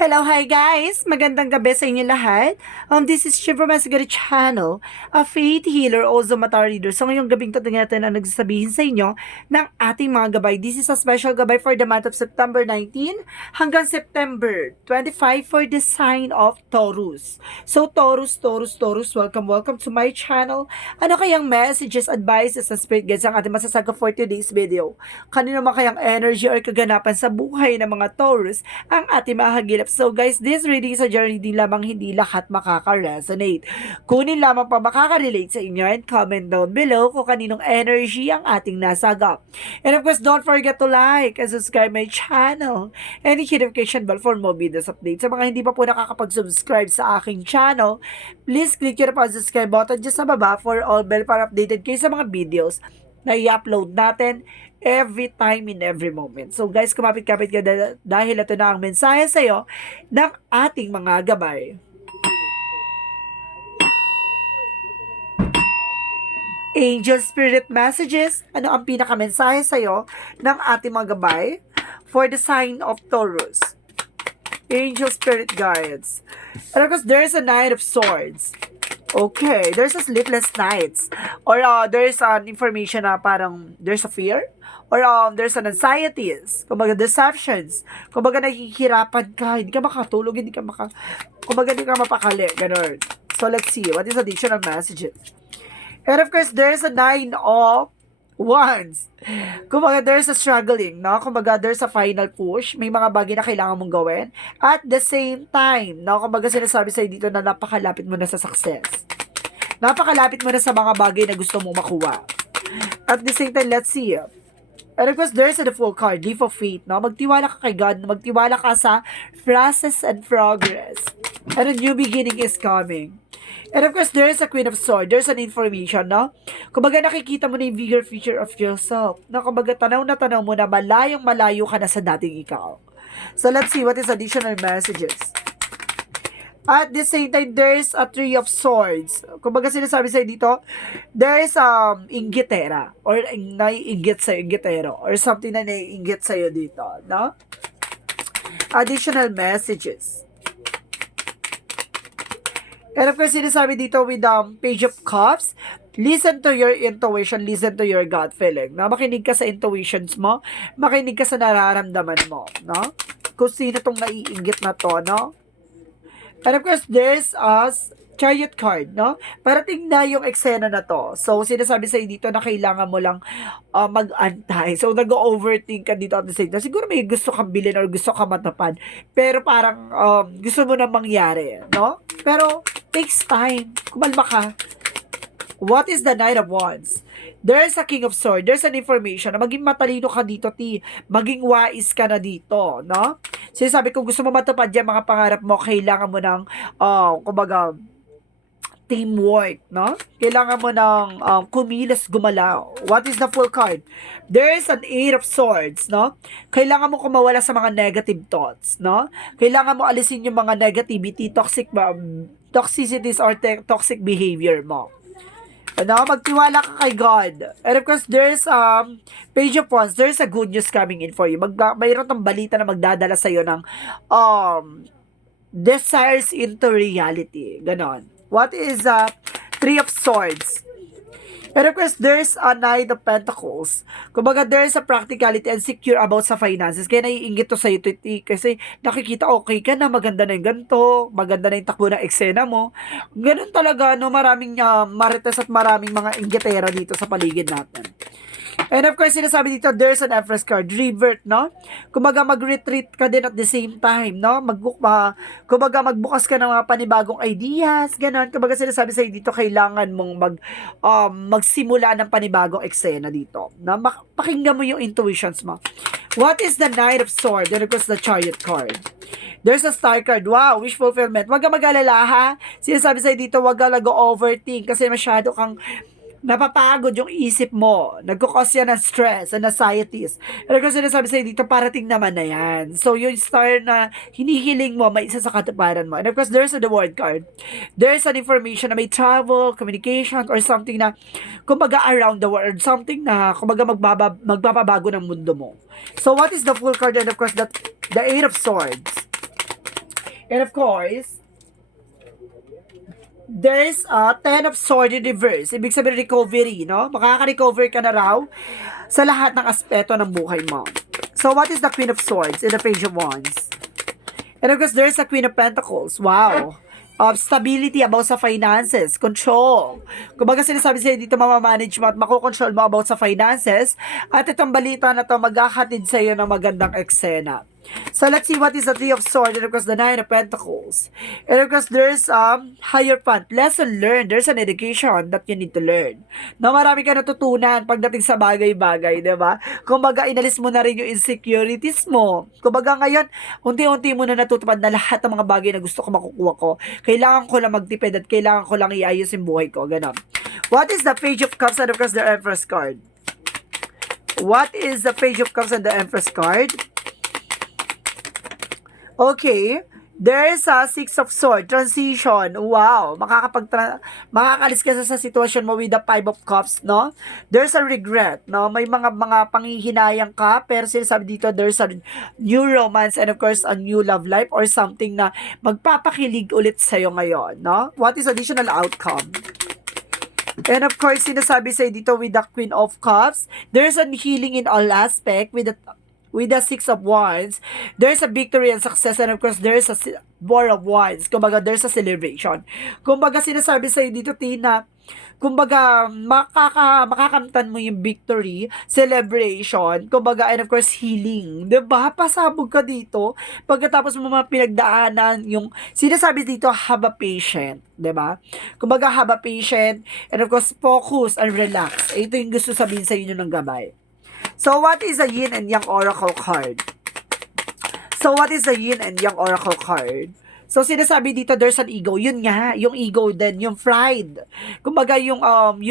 Hello, hi guys! Magandang gabi sa inyo lahat. This is Shiva Masagari Channel, a faith healer, also mata reader. So ngayong gabing to natin ang nagsasabihin sa inyo ng ating mga gabay. This is a special gabay for the month of September 19 hanggang September 25 for the sign of Taurus. So Taurus, welcome to my channel. Ano kayang messages, advices, and spirit guides ang ating masasaga for today's video? Kanino man kayang energy or kaganapan sa buhay ng mga Taurus ang ating mahagilap. So guys, this reading is a journey din lamang, hindi lahat makaka-resonate. Kunin lamang pa makaka-relate sa inyo and comment down below kung kaninong energy ang ating nasagap. And of course, don't forget to like and subscribe my channel and hit notification bell for more videos updates. Sa mga hindi pa po nakakapag-subscribe sa aking channel, please click yung subscribe button dyan sa baba for all bell para updated kayo sa mga videos na i-upload natin every time in every moment. So guys, kumapit-kapit ka dahil ito na ang mensahe sa'yo ng ating mga gabay. Angel Spirit Messages, ano ang pinaka-mensahe sa'yo ng ating mga gabay for the sign of Taurus? Angel Spirit Guides. And of course, there's a Knight of Swords. Okay, there's a sleepless nights. Or there's an information na parang there's a fear. Or there's an anxieties. Kumbaga deceptions. Kumbaga nahihirapan ka, hindi ka makatulog, kumbaga hindi ka mapakali. Ganun. So let's see, what is additional messages? And of course, there's a Nine of Wands. Kumbaga, there's a struggling, no? Kumbaga, there's a final push. May mga bagay na kailangan mong gawin. At the same time, no? Kumbaga, sinasabi sa'yo dito na napakalapit mo na sa success. Napakalapit mo na sa mga bagay na gusto mong makuha. At the same time, let's see. And of course, there's a full card, Leap of Faith, no? Magtiwala ka kay God, magtiwala ka sa process and progress. And a new beginning is coming. And of course, there's a Queen of Swords. There's an information, no? Kumbaga, nakikita mo na yung bigger future of yourself. No? Kumbaga, tanaw mo na malayong malayo ka na sa dating ikaw. So, let's see what is additional messages. At the same time, there's a Three of Swords. Kumbaga, sinasabi sa'yo dito, there's inggitera. Or naiinggit sa'yo, inggitero. Or something na naiinggit sa'yo dito, no? Additional messages. And of course, sinasabi dito with Page of Cups, listen to your intuition, listen to your gut feeling. No? Makinig ka sa intuitions mo, makinig ka sa nararamdaman mo. No? Kung sino tong naiinggit na to, no? And of course, there's a Chariot card, no? Parating na yung eksena na to. So, sinasabi sa'yo dito na kailangan mo lang mag-antay. So, nag-overthink ka dito at the same time. Siguro may gusto kang bilhin or gusto kang matapad. Pero parang gusto mo na mangyari, no? Pero, takes time. Kumalma ka. What is the Knight of Wands? There's a King of Swords. There's an information na maging matalino ka dito, maging wise ka na dito, no? Sinasabi kung gusto mo matupad yung mga pangarap mo, kailangan mo ng, kumbaga, teamwork, no? Kailangan mo ng kumilos, gumalaw. What is the full card? There is an Eight of Swords, no? Kailangan mo kumawala sa mga negative thoughts, no? Kailangan mo alisin yung mga negativity, toxicities or toxic behavior mo. Ano? Magtiwala ka kay God. And of course, there's Page of Wands. There's a good news coming in for you. Mayroon tong balita na magdadala sa'yo ng desires into reality. Ganon. What is Three of Swords? And of course, there's a Knight of Pentacles. Kumbaga, there's a practicality and secure about sa finances. Kaya naiinggit to sa'yo, kasi nakikita, okay ka na, maganda na yung ganito, maganda na yung takbo ng eksena mo. Ganun talaga, no, maraming marites at maraming mga inggitera dito sa paligid natin. And of course, sinasabi dito, there's an Empress card, revert, no? Kumbaga, mag-retreat ka din at the same time, no? Kumbaga, magbukas ka ng mga panibagong ideas, gano'n. Kumbaga, sinasabi sa'yo dito, kailangan mong magsimula ng panibagong eksena dito. No? Pakinggan mo yung intuitions mo. What is the Knight of Swords? And of course, the Chariot card. There's a Star card. Wow, wish fulfillment. Huwag ka mag-alala, ha? Sinasabi sa'yo dito, huwag ka nag-overthink kasi masyado kang napapagod yung isip mo. Nagkukos yan ng stress and anxieties. And kung sinasabi sa'yo dito, parating naman na yan. So, yung star na hinihiling mo, may isa sa katuparan mo. And of course, there's the word card. There's an information na may travel, communication, or something na, kumbaga around the world. Something na, kumbaga magpapabago ng mundo mo. So, what is the full card? And of course, the Eight of Swords. And of course, there's a Ten of Swords in reverse. Ibig sabihin recovery, no? Makaka-recover ka na raw sa lahat ng aspeto ng buhay mo. So, what is the Queen of Swords in the Page of Wands? And of course, there's a Queen of Pentacles. Wow. Of stability about sa finances, control. Kumbaga sinasabi sa'yo dito, mamamanage mo at makokontrol mo about sa finances. At itong balita na to maghahatid sa'yo ng magandang eksena. So let's see what is the Three of Swords and of course the Nine of Pentacles. And of course there's Hierophant, lesson learned. There's an education that you need to learn. Na marami ka natutunan pagdating sa bagay-bagay, di ba? Kumbaga inalis mo na rin yung insecurities mo. Kumbaga ngayon, unti-unti mo na natutupad na lahat ng mga bagay na gusto ko makukuha ko. Kailangan ko lang magtipid at kailangan ko lang iayos yung buhay ko. Ganon. What is the Page of Cups and of course the Empress card? What is the Page of Cups and the Empress card? Okay, there's a Six of Swords, transition. Wow, makakalis ka sa sitwasyon mo with the Five of Cups, no? There's a regret, no? May mga panghihinayang ka, pero sinasabi dito, there's a new romance and of course, a new love life or something na magpapakilig ulit sa'yo ngayon, no? What is additional outcome? And of course, sinasabi sa'yo dito with the Queen of Cups, there's a healing in all aspect with the Six of Wands, there's a victory and success and of course there's a Four of Wands. Kumbaga there's a celebration. Kumbaga sinasabi sa'yo dito, Tina, kumbaga makakamtan mo yung victory, celebration, kumbaga and of course healing. Diba? Pasabog ka dito. Pagkatapos mo mga pinagdaanan, yung sinasabi dito, have a patient. Diba? Kumbaga have a patient and of course focus and relax. Ito yung gusto sabihin sa inyo ng gabay. So, what is the Yin and Yang Oracle card? So, what is the Yin and Yang Oracle card? So, sinasabi dito, there's an ego. Yun nga, yung ego din, yung pride. Kumbaga, yung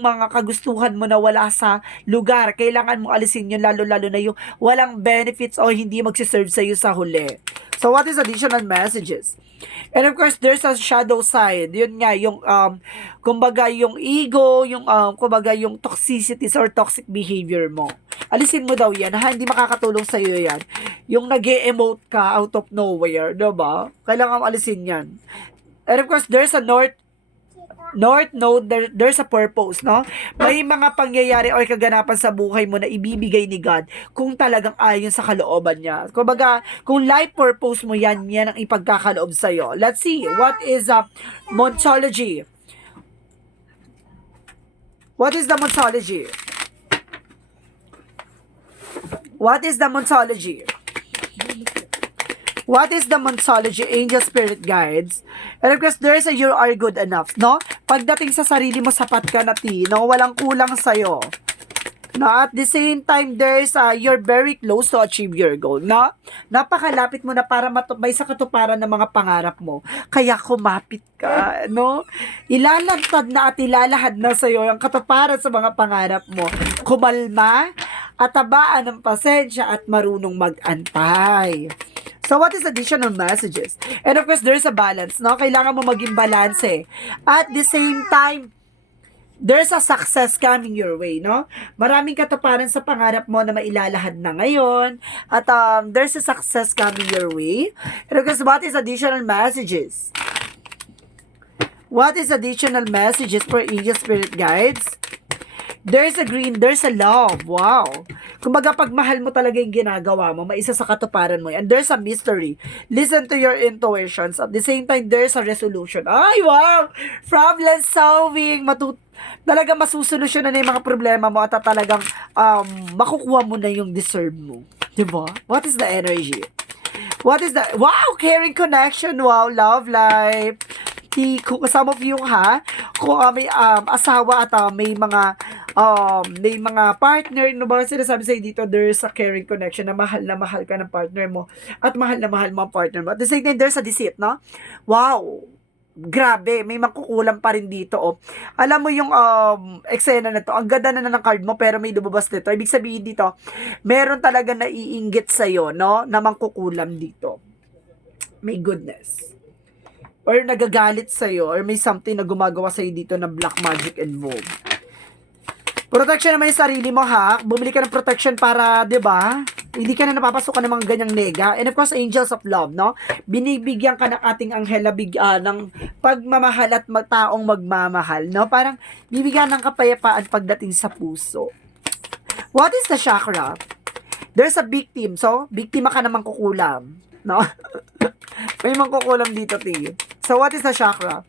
mga kagustuhan mo na wala sa lugar, kailangan mo alisin yun, lalo-lalo na yung walang benefits o hindi magsiserve sa'yo sa huli. So, what is additional messages? And of course, there's a shadow side. Yun nga, yung, kumbaga, yung ego, yung, kumbaga, yung toxicities or toxic behavior mo. Alisin mo daw yan, ha? Hindi makakatulong sa'yo yan. Yung nag-e-emote ka out of nowhere, diba? Kailangan mo alisin yan. And of course, there's a North Node, there's a purpose, no? May mga pangyayari or kaganapan sa buhay mo na ibibigay ni God kung talagang ayon sa kalooban niya. Kumbaga, kung life purpose mo yan, yan ang ipagkakaloob sa'yo. Let's see, what is Monthology? What is the Monthology? What is the Monthology? What is the Monthology? Angel Spirit Guides. And of course, there's a you are good enough, no? Pagdating sa sarili mo, sapat ka na, no? Walang kulang sa'yo. No? At the same time, there's you're very close to achieve your goal, no? Napakalapit mo na para may sa katuparan ng mga pangarap mo. Kaya kumapit ka, no? Ilalantad na at ilalahad na sa'yo ang katuparan sa mga pangarap mo. Kumalma at tabaan ng pasensya at marunong mag-antay. So, what is additional messages? And of course, there's a balance, no? Kailangan mo maging balance, eh. At the same time, there's a success coming your way, no? Maraming katuparan sa pangarap mo na mailalahad na ngayon. At there's a success coming your way. And of course, what is additional messages? What is additional messages for Angel Spirit Guides? There's a green, there's a love. Wow. Kumbaga, pag mahal mo talaga yung ginagawa mo, may isa sa katuparan mo. And there's a mystery. Listen to your intuitions. At the same time, there's a resolution. Ay, wow! Problem solving. Talaga masusolusyonan na yung mga problema mo at talagang makukuha mo na yung deserve mo. Diba? What is the energy? What is the... Wow! Caring connection. Wow! Love life. Kung some of you, ha, kung may asawa at may mga partner, no ba sinasabi sa'yo dito, there's a caring connection na mahal ka ng partner mo at mahal na mahal mo ang partner mo. At the same time, there's a deceit, no? Wow! Grabe, may makukulang pa rin dito, oh. Alam mo yung eksena na to, ang ganda na ng card mo pero may lumabas dito. Ibig sabihin dito, meron talaga naiinggit sa'yo, no? Na mangkukulam dito. May goodness. Or nagagalit sa'yo, or may something na gumagawa sa'yo dito na black magic involved. Protection naman yung sarili mo, ha? Bumili ka ng protection para, di ba? Hindi ka na napapasukan ng mga ganyang nega. And of course, angels of love, no? Binibigyan ka ng ating anghel na ng pagmamahal at taong magmamahal, no? Parang bibigyan ng kapayapaan pagdating sa puso. What is the chakra? There's a victim. So, biktima ka naman kukulam, no? May mangkukulam dito, T. So, what is the chakra?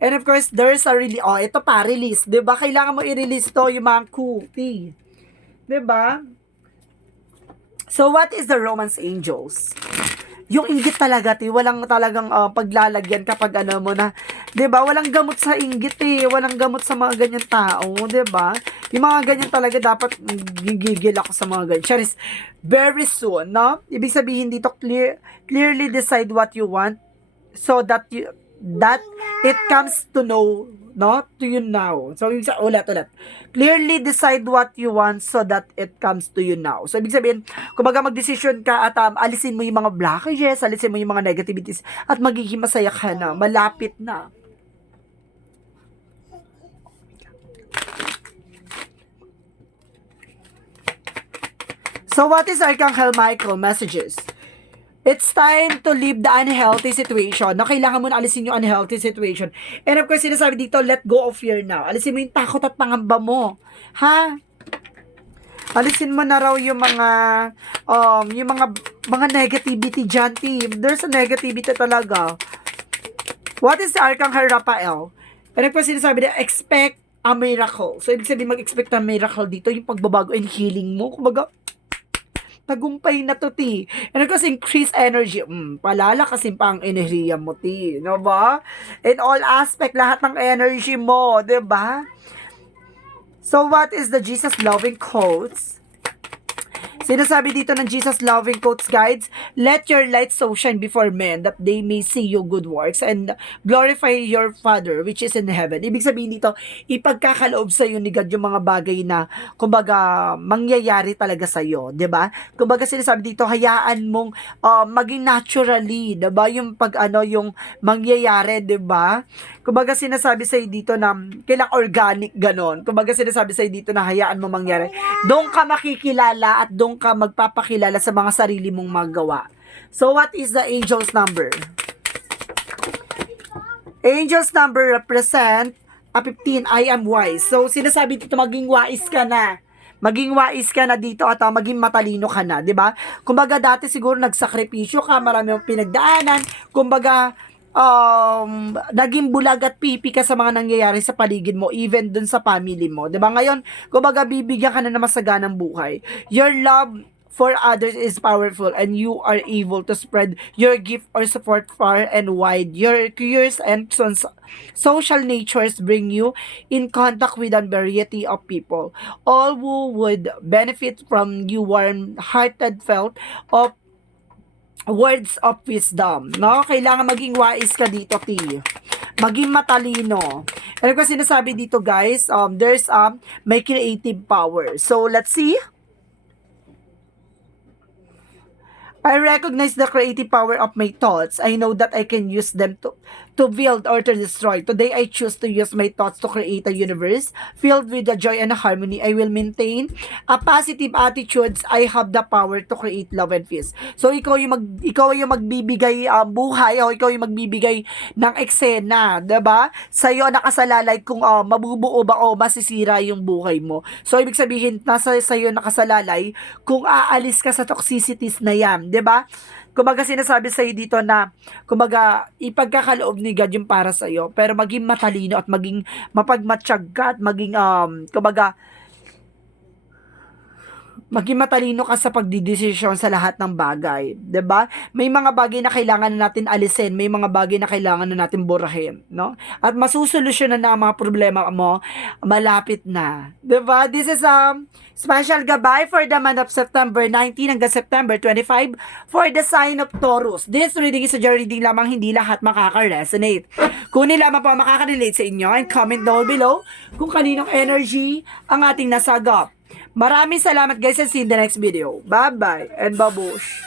And of course, there's a release. Oh, ito pa, release. Diba? Kailangan mo i-release to, yung mga T. Diba? So, what is the romance angels? Yung inggit talaga, walang talagang paglalagyan kapag ano mo na, 'di ba? Walang gamot sa inggit walang gamot sa mga ganyan tao, 'di ba? Yung mga ganyan talaga dapat gigigil ako sa mga ganyan. Charis, very soon, no? Ibig sabihin dito clearly decide what you want so that it comes to know, no? To you now. So, ulit. Clearly decide what you want so that it comes to you now. So, ibig sabihin, kumbaga mag-decision ka at alisin mo yung mga blockages, alisin mo yung mga negativities, at magiging masaya ka na. Malapit na. So, what is Archangel Michael messages? It's time to leave the unhealthy situation. No, kailangan mo na alisin yung unhealthy situation. And of course, sinasabi dito, let go of fear now. Alisin mo yung takot at pangamba mo. Ha? Alisin mo na raw yung mga negativity dyan, team. There's a negativity talaga. What is the Archangel Raphael? And of course, sinasabi dito, expect a miracle. So, ibig sabihin, mag-expect a miracle dito, yung pagbabago and healing mo. Kumbaga, tagumpay na to, T. And of course, increase energy. Palalakasin pa ang enerhiya mo, T. No ba? In all aspect, lahat ng energy mo, diba? So, what is the Jesus loving quotes? Sinasabi dito ng Jesus loving quotes, guides, let your light so shine before men that they may see your good works and glorify your Father which is in heaven. Ibig sabihin dito, ipagkakaloob sa iyo ni God yung mga bagay na kumbaga mangyayari talaga sa iyo, 'di ba? Kumbaga sinasabi dito, hayaan mong maging naturally, 'di ba? Yung yung mangyayari, 'di ba? Kumbaga sinasabi sa iyo dito na kailang organic ganon. Kumbaga sinasabi sa iyo dito na hayaan mo mangyari. Doon ka makikilala at doon ka magpapakilala sa mga sarili mong magawa. So, what is the angel's number? Angel's number represent a 15, I am wise. So, sinasabi dito, maging wise ka na. Maging wise ka na dito at maging matalino ka na, di ba? Kumbaga, dati siguro nagsakripisyo ka, marami mong pinagdaanan. Kumbaga, naging bulag at pipi ka sa mga nangyayari sa paligid mo, even dun sa family mo. Diba? Ngayon, kumbaga, bibigyan ka na ng masaganang buhay. Your love for others is powerful and you are able to spread your gift or support far and wide. Your curious and social natures bring you in contact with a variety of people. All who would benefit from you warm-hearted felt of words of wisdom, no? Kailangan maging wise ka dito, T. Maging matalino. And kung sinasabi dito, guys, there's may creative power. So, let's see. I recognize the creative power of my thoughts. I know that I can use them to build or to destroy. Today, I choose to use my thoughts to create a universe filled with the joy and harmony. I will maintain a positive attitudes. I have the power to create love and peace. So, ikaw yung magbibigay buhay o ikaw yung magbibigay ng eksena, 'di ba? Sa'yo nakasalalay kung mabubuo ba o masisira yung buhay mo. So, ibig sabihin, nasa sa'yo nakasalalay kung aalis ka sa toxicities na yan, 'di ba? Kumbaga sinasabi sa iyo dito na kumbaga ipagkakaloob ni God yung para sa iyo, pero maging matalino at maging mapagmatsyag ka at maging kumbaga maging matalino ka sa pagdidesisyon sa lahat ng bagay, 'di ba? May mga bagay na kailangan na natin alisin, may mga bagay na kailangan na natin burahin, no? At masusolusyonan na ang mga problema mo malapit na, 'di ba? This is special gabay for the month of September 19 hanggang September 25 for the sign of Taurus. This reading is a general reading lamang, hindi lahat makaka-resonate. Kunin lamang po ang makaka-relate sa inyo and comment down below kung kaninong energy ang ating nasagap. Maraming salamat guys and see you in the next video. Bye-bye and babush!